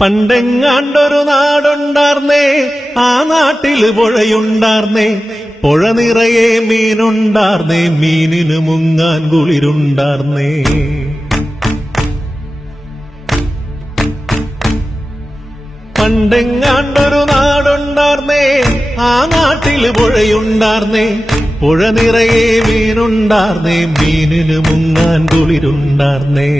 പണ്ടെങ്ങാണ്ടൊരു നാടുണ്ടാർന്നേ, ആ നാട്ടില് പുഴയുണ്ടാർന്നേ, പുഴ നിറയെ മീനുണ്ടാർന്നേ, മീനിന് മുങ്ങാൻ കുളിരുണ്ടാർന്നേ. പണ്ടെങ്ങാണ്ടൊരു നാടുണ്ടാർന്നേ, ആ നാട്ടില് പുഴയുണ്ടാർന്നേ, പുഴ നിറയെ മീനുണ്ടാർന്നേ, മീനിന് മുങ്ങാൻ കുളിരുണ്ടാർന്നേ.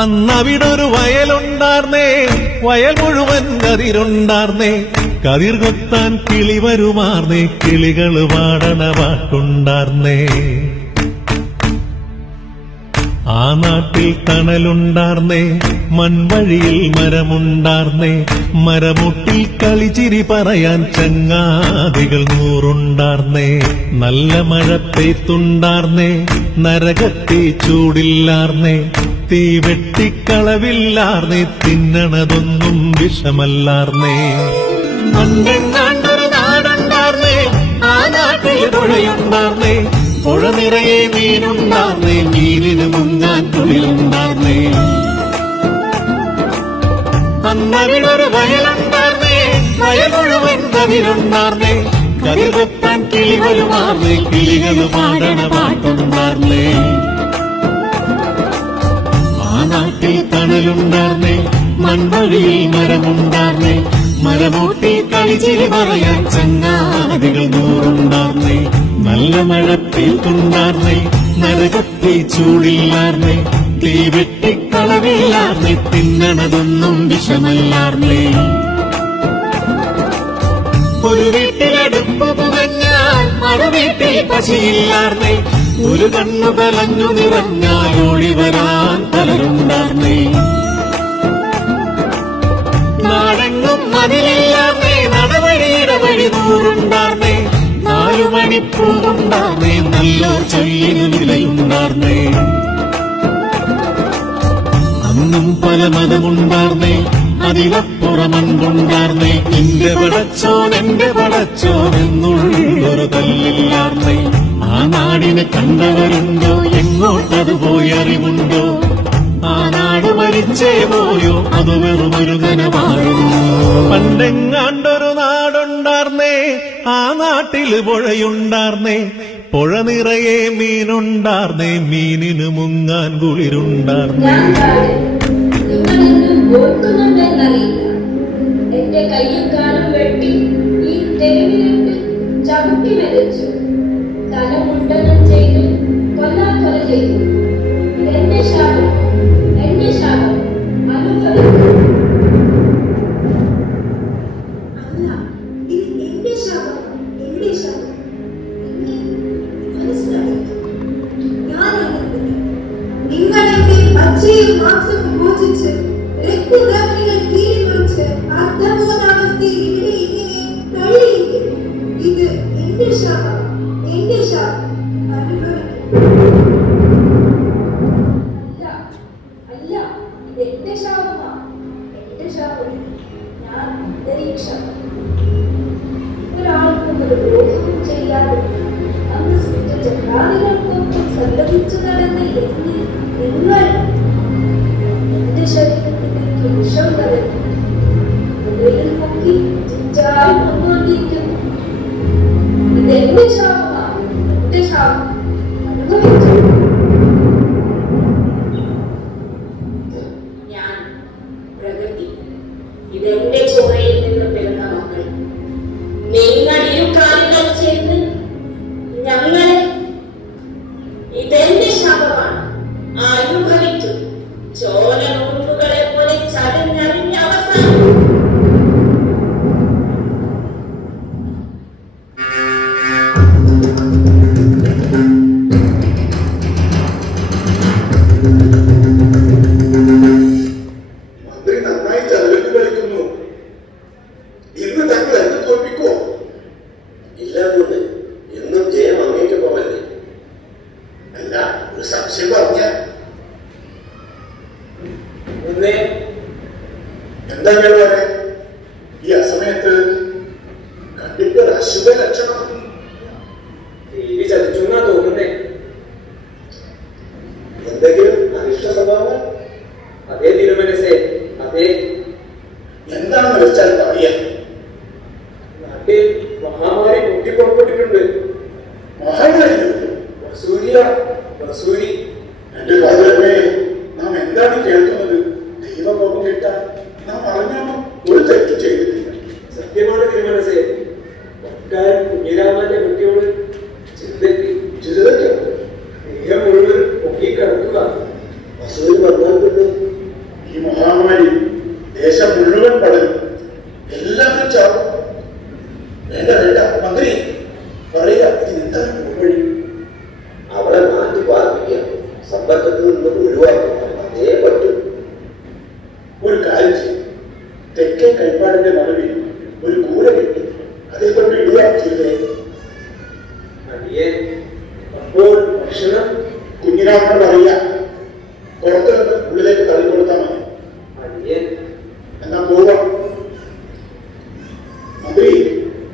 അന്നവിടൊരു വയലുണ്ടാർന്നേ, വയൽ മുഴുവൻ കതിരുണ്ടാർന്നേ, കതിർ കൊത്താൻ കിളി വരുമാർന്നേ, കിളികള് പാടണ പാട്ടുണ്ടാർന്നേ. ആ നാട്ടിൽ തണലുണ്ടാർന്നേ, മൺവഴിയിൽ മരമുണ്ടാർന്നേ, മരമുട്ടിൽ കളിച്ചിരി പറയാൻ ചങ്ങാതികൾ നൂറുണ്ടാർന്നേ. നല്ല മഴ പെയ്ത്തുണ്ടാർന്നേ, നരകത്തെ ചൂടില്ലാർന്നേ, തീ വെട്ടിക്കളവില്ലാർന്നേ, തിന്നണതൊന്നും വിഷമല്ലാർന്നേ. പണ്ടെങ്ങാണ്ടൊരു നാടുണ്ടാർന്നേ, ആ നാട്ടിൽ പുഴയുണ്ടാർന്നേ, പുഴ നിറയെ മീനുണ്ടാർന്നേ, മീനിന് മുങ്ങാൻ കുളിരുണ്ടാർന്നേ. അന്നവിടൊരു വയലുണ്ടാർന്നേ, വയൽ മുഴുവൻ കതിരുണ്ടാർന്നേ, കതിർ കൊത്താൻ കിളി വരുമാർന്നേ, കിളികൾ പാടണ പാട്ടുണ്ടാർന്നേ. ആ നാട്ടിൽ തണലുണ്ടാർന്നേ, മൺവഴിയിൽ മരമുണ്ടാർന്നേ, മരമൂട്ടി കളിച്ചിരി പറയാൻ ചങ്ങാതികൾ നൂറുണ്ടാർന്നേ. നല്ല മഴ പെയ്ത്തുണ്ടാർന്നേ, നരകത്തെ ചൂടില്ലാർന്നേ, തീ വെട്ടിക്കളവില്ലാർന്നേ, തിന്നണതൊന്നും വിഷമല്ലാർന്നേ. ഒരു വീട്ടിലടുപ്പ് പുകഞ്ഞാൽ മറുവീട്ടിൽ പശിയില്ലാർന്നേ, ഒരു കണ്ണു കലഞ്ഞു നിറഞ്ഞാൽ ഓടി വരാൻ പലരുണ്ടാർന്നേ. നാടെങ്ങും മതിലില്ലാർന്നേ, നടവഴിയുടെ വഴി നൂറുണ്ടാർന്നേ, 4 മണിപ്പൂവുണ്ടാർന്നേ, നല്ല ചൊല്ലിനു വിലയുണ്ടാർന്നേ. അന്നും പല മതമുണ്ടാർന്നേ, അതിലപ്പുറമണ്ടുണ്ടാർന്നേ, എന്റെ പടച്ചോൻ എന്റെ പടച്ചോൻ എന്നുള്ളൊരു തല്ലില്ലാർന്നേ. ആ നാടിനെ കണ്ടവരുണ്ടോ, എങ്ങോട്ടത് പോയി അറിവുണ്ടോ? ആ നാട് മരിച്ചേ പോയോ, അത് വെറുമൊരു കനവാഴുന്നു. പണ്ടെങ്ങാണ്ടൊരു നാടുണ്ടാർന്നേ, ആ നാട്ടില് പുഴയുണ്ടാർന്നേ, പുഴ നിറയെ മീനുണ്ടാർന്നേ, മീനിന് മുങ്ങാൻ കുളിരുണ്ടാർന്നേ. എന്റെ കയ്യും കാലും വെട്ടി ഈ തെരുവിലിട്ട് ചവിട്ടി മെതിച്ചു, തലമുണ്ടനം ചെയ്തു, കൊല്ലാക്കൊല ചെയ്തു. എന്റെ ശാപം, എന്റെ ശാപം അനുഭവിക്കും. അല്ല, ഇത് എന്റെ ശാപം, എന്റെ ശാപം. എന്നെ മനസ്സിലായി. നിങ്ങൾ എന്റെ പച്ചയും മാംസവും ഭോജിച്ച് രക്തധമനികൾ കീറിമുറിച്ച് അർദ്ധബോധാവസ്ഥയിൽ ഇവിടെ ഇങ്ങനെ തള്ളിയിരിക്കുന്നു. ഇത് എന്റെ ശാപം, എന്റെ ശാപം അനുഭവിക്കും. അല്ല, ഇത് എന്റെ ശാപമാ, എന്റെ ശാപം. ഞാൻ അന്തരീക്ഷം. ഒരാൾക്കും ഒരു ദ്രോഹവും ചെയ്യാതെ അന്ന് സൃഷ്ടിച്ച പ്രാണികൾക്കൊപ്പം സല്ലപിച്ചു നടന്ന നിങ്ങൾ എന്റെ ശരീരത്തിലേക്ക് വിഷം കലർത്തി മുകളിൽ പൊക്കി ചിറ്റായി കൊണ്ടുവന്നിരിക്കുന്നു. ഇത് എന്റെ ശാപമാ, എന്റെ ശാപം അനുഭവിച്ചു. ഞാൻ പ്രകൃതി, ഇതെന്റെ ചോരയിൽ നിന്ന് പിറന്ന മക്കൾ. നിങ്ങൾ ഇരുകാലികൾ ചേർന്ന് ഞങ്ങളെ, ഇതെന്റെ ശാപമാണ്, അനുഭവിച്ചു. ചോര നുറുക്കുകളെ പോലെ ചടഞ്ഞറിഞ്ഞ അവസാനം മന്ത്രി നന്നായി ചതുരത്തിൽ കളിക്കുന്നു. ഇന്ന് തങ്ങൾ എന്നെ തോൽപ്പിക്കുമോ? ഇല്ലാതുകൊണ്ട് എന്നും ജയം അങ്ങേക്ക് പോവല്ലേ. അല്ല, ഒരു സംശയം പറഞ്ഞ എന്താ കേൾവാരെ ഈ അസമയത്ത് കണ്ടിട്ട് അശുഭ ലക്ഷണം. ചതിച്ചു എന്നാ തോന്നുന്നേ. എന്തെങ്കിലും അനിഷ്ട സ്വഭാവം? അതെ അതെ. എന്താണെന്ന് വെച്ചാൽ പറയാ. നാട്ടിൽ മഹാമാരി പൊട്ടിപ്പുറപ്പെട്ടിട്ടുണ്ട്. മഹാമാരിയോ? വസൂരിയ, വസൂരി. എന്റെ കാതലമേ, നാം എന്താണ് കേൾക്കുന്നത്? ദൈവകോപം കിട്ടാൻ നാം അറിഞ്ഞാണോ ഒരു തെറ്റ് ചെയ്തിട്ടില്ല. സത്യമാണ് തിരുമനസേ. വക്കാരൻ കുഞ്ഞിരാമന്റെ കുട്ടിയോട് ചിന്തയ്ക്ക് ദേഹം മുഴുവൻ പൊക്കിക്കിടക്കുക. വസൂരി പറഞ്ഞിട്ടുണ്ട്, ഈ മഹാമാരി ദേശം മുഴുവൻ പടരും, എല്ലാവരും ചാവും. വേണ്ട വേണ്ട മന്ത്രി, പറയുക, ഇതിനെന്താണ് വഴി? അവളെ മാറ്റി പാർപ്പിക്കുക, സമ്പർക്കത്തിൽ നിന്നും ഒഴിവാക്കുക, അതേ പറ്റും. ഒരു കാര്യം ചെയ്യും, തെക്കേ കൈപ്പാടിന്റെ മറവിൽ ഒരു കൂര കെട്ടി അതിൽ കൊണ്ട് ഇടുക ചെയ്തേ. അടിയേ, അപ്പോൾ ഭക്ഷണം കുഞ്ഞിരാമനോട് അറിയാ, പുറത്തു നിന്ന് ഉള്ളിലേക്ക് തള്ളി കൊടുത്താൽ മതി. അടിയേ. എന്നാ പോവാം. മന്ത്രി,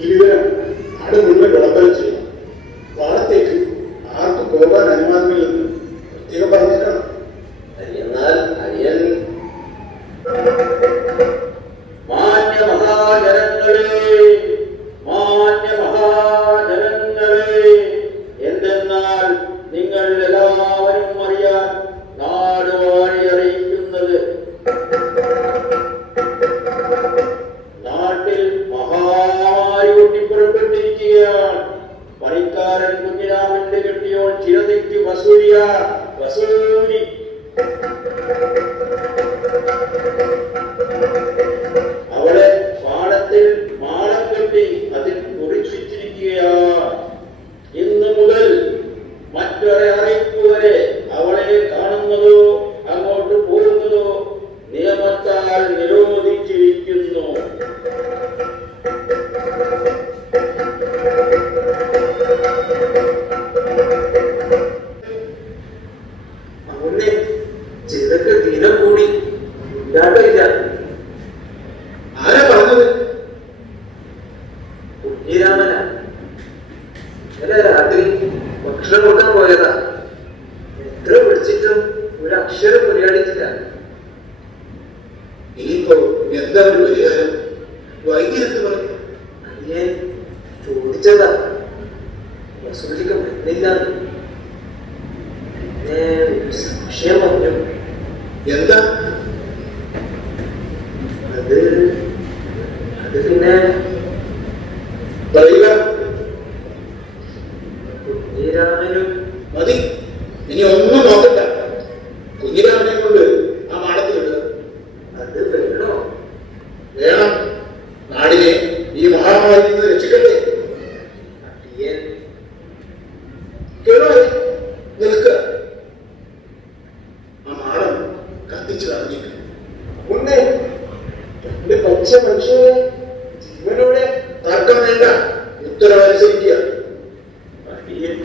ഈ വിവരം നാട് മുഴുവൻ വിളംബരം ചെയ്യണം. പാടത്തേക്ക് ആർക്കും പോകാൻ അനുവാദമില്ലെന്ന് പ്രത്യേകം പറഞ്ഞേക്കണം. എന്നാൽ അടിയൻ മാന്യ മഹാജനങ്ങളെ, മാന്യ മഹാജനങ്ങളെ, എന്തെന്നാൽ നിങ്ങൾ എല്ലാവരും അറിയാൻ നാട് വാഴി അറിയിക്കുന്നത്, നാട്ടിൽ മഹാമാരി പൊട്ടിപ്പുറപ്പെട്ടിരിക്കുകയാണ്. പണിക്കാരൻ കുഞ്ഞിരാമന്റെ കെട്ടിയോൾ ചിരതയ്ക്ക് വസൂരിയ, വസൂരി. അവളെ പാടത്തിൽ മാളം കെട്ടി അതിൽ കുറിച്ചിരിക്കുകയാണ്. ഇന്നു മുതൽ മറ്റൊരു അറിയിപ്പ് വരെ അവളെ കാണുന്നതോ അങ്ങോട്ട് പോകുന്നതോ നിയമത്താൽ നിരോധിച്ചിരിക്കുന്നു. അങ്ങനെ ചിലക്ക് ദിനം കൂടി ഇല്ലാണ്ടില്ല. ആരാ പറഞ്ഞത്? കുഞ്ഞിരാമന ഇന്നലെ രാത്രി ഭക്ഷണം കൊടുക്കാൻ പോയതാ. എത്ര വിളിച്ചിട്ടും ഒരു അക്ഷരം പരിപാടിച്ചില്ല. ഇനിയിപ്പോ എന്താ ഒരു പരിഹാരം? വൈദ്യുതി പറഞ്ഞു. ഞാൻ ചോദിച്ചതാ, വസൂലിക്ക് മരുന്നില്ല. പിന്നെ ഒരു സംശയം പറഞ്ഞു. എന്താ? അത് പിന്നെ പറയുക. കുഞ്ഞിരാമനും മതി, ഇനി ഒന്നും നോക്കണ്ട. കുഞ്ഞിരാമനെ കൊണ്ട് ആ മാടത്തിലിടുക. അത് വേണോ? വേണം. നാടിനെ ഈ മഹാമാരിയിൽ നിന്ന് രക്ഷിക്കട്ടെ. അടിയൻ കേട്ടോ, നിൽക്കുക. ആ മാടം കത്തിച്ചു കളഞ്ഞിരിക്കുന്നു. മുന്നേ രണ്ട് പച്ച മനുഷ്യരെ ജീവനോടെ തർക്കം വേണ്ട, ഉത്തരവനുസരിക്കുക. അടിയൻ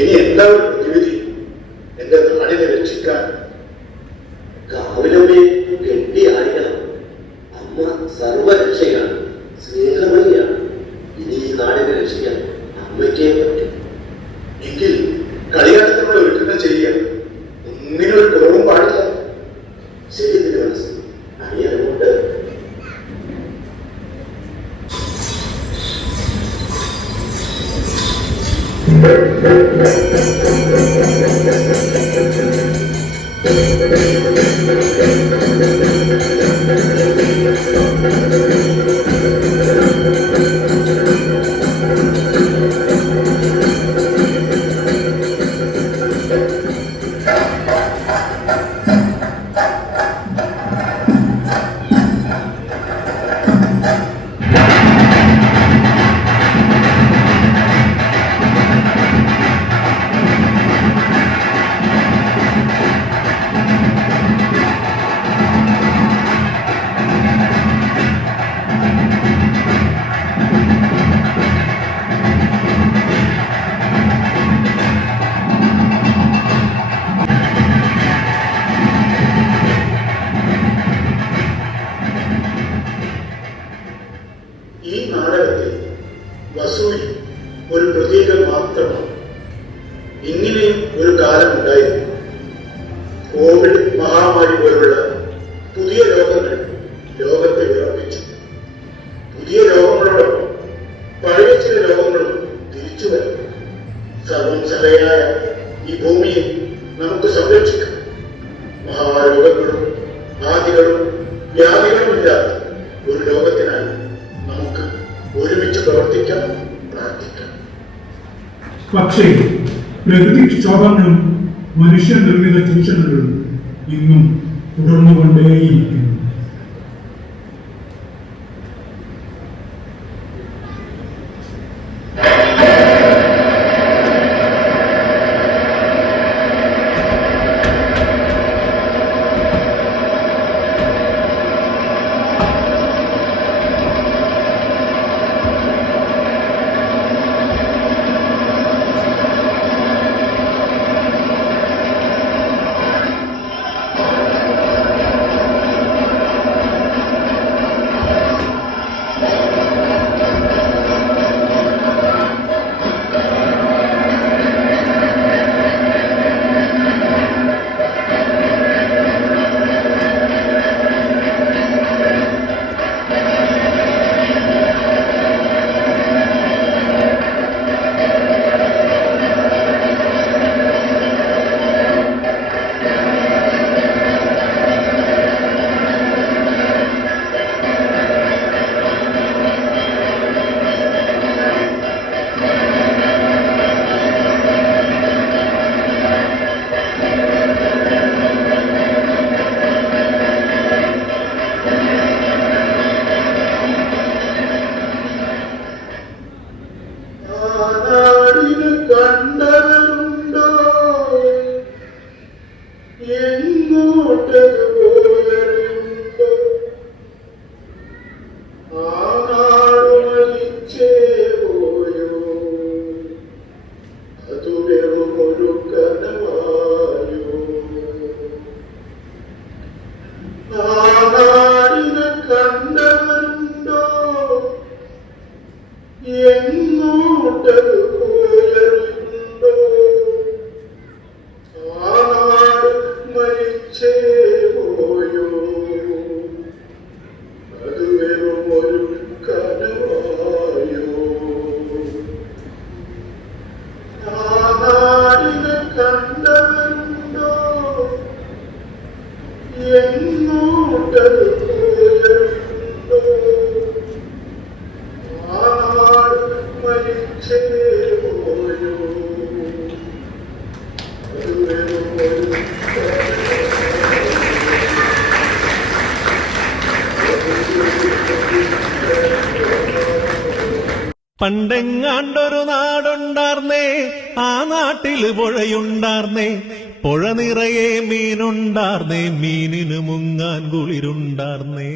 ഇനി എന്താ ഒരു പ്രതിവിധി എന്റെ നാടിനെ രക്ഷിക്കാൻ? കാവിലമ്മയെ കെട്ടിയാടിക്കണം. അമ്മ സർവരക്ഷയാണ്, സ്നേഹമയാണ്. ഇനി ഈ നാടിനെ രക്ഷിക്കാൻ അമ്മയ്ക്കേ പറ്റും. എങ്കിൽ കളിയാട്ടത്തിനുള്ള ഒരുക്കങ്ങൾ ചെയ്യുക. ഒന്നിനും ഒരു കുറവും പാടില്ല. ശരി തിരുമനസ്, അടിയനുമുണ്ട്. ഇങ്ങനെയും ഒരു കാലം ഉണ്ടായിരുന്നു. കോവിഡ് മഹാമാരി പോലുള്ള പുതിയ രോഗങ്ങൾ ലോകത്തെ വിറപ്പിച്ചു. പുതിയ രോഗങ്ങളോടൊപ്പം പഴയ ചില രോഗങ്ങളും തിരിച്ചു വരും. സർവം സലയായ ഈ ഭൂമിയെ നമുക്ക് സംരക്ഷിക്കാം. മഹാരോഗങ്ങളും ആദികളും വ്യാധികളും ഇല്ലാത്ത ഒരു ലോകത്തിനായി നമുക്ക് ഒരുമിച്ച് പ്രവർത്തിക്കാം, പ്രാർത്ഥിക്കാം. പക്ഷേ പ്രകൃതിക്ഷോഭങ്ങളും മനുഷ്യനിർമ്മിത ചൂഷണങ്ങളും ഇന്നും തുടർന്നുകൊണ്ടേയിരിക്കുന്നു. നാടിന് കണ്ടവരുണ്ടോ? എങ്ങോട്ടത് പോയറിയുണ്ടോ? ആ നാട് മരിച്ചേ പോയോ? അത് വെറുമൊരു കനവായോ? ആ നാടിനെ കണ്ടവരുണ്ടോ? എങ്ങോട്ടത് പോയറിയുണ്ടോ? ആ നാട് മരിച്ചേ പോയോ? അത് വെറുമൊരു കനവായോ? ആ നാടിനെ കണ്ടവരുണ്ടോ? എങ്ങോട്ടത് പോയറിയുണ്ടോ? ആ നാട് മരിച്ചേ പോയോ? അത് വെറുമൊരു പണ്ടെങ്ങാണ്ടൊരു നാടുണ്ടാർന്നേ, ആ നാട്ടില് പുഴയുണ്ടാർന്നേ, പുഴ നിറയെ മീനുണ്ടാർന്നേ, മീനിന് മുങ്ങാൻ കുളിരുണ്ടാർന്നേ.